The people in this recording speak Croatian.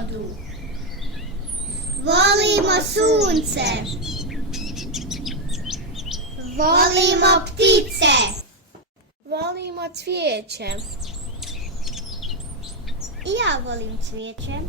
vodu. Volimo sunce. Volimo ptice. Volimo cvijeće. I ja volim cvijeće.